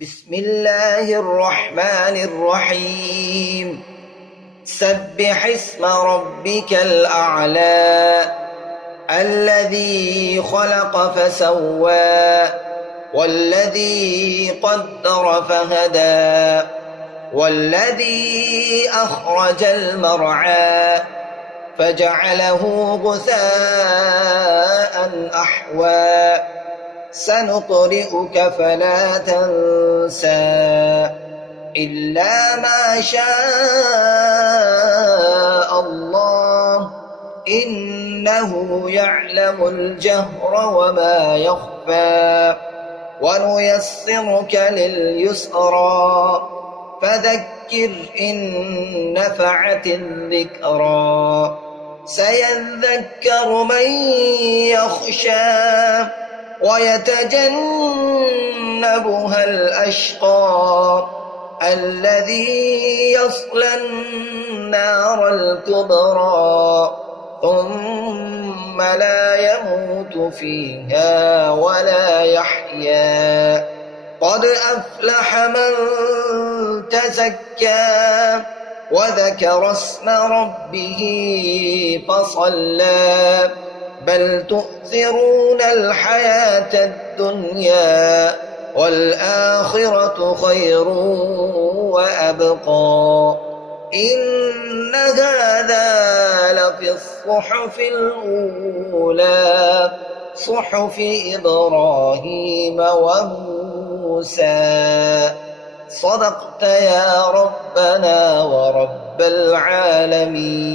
بسم الله الرحمن الرحيم. سبح اسم ربك الأعلى الذي خلق فسوى والذي قدر فهدى والذي أخرج المرعى فجعله غثاء أحوى سنقرئك فلا تنسى إلا ما شاء الله إنه يعلم الجهر وما يخفى ونيسرك لليسرى فذكر إن نفعت الذكرى سيذكر من يخشى ويتجنبها الأشقى الذي يصلى النار الكبرى ثم لا يموت فيها ولا يحيا قد أفلح من تزكى وذكر اسم ربه فصلى بل تؤثرون الحياة الدنيا والآخرة خير وأبقى إن هذا لفي الصحف الأولى صحف إبراهيم وموسى. صدقت يا ربنا ورب العالمين.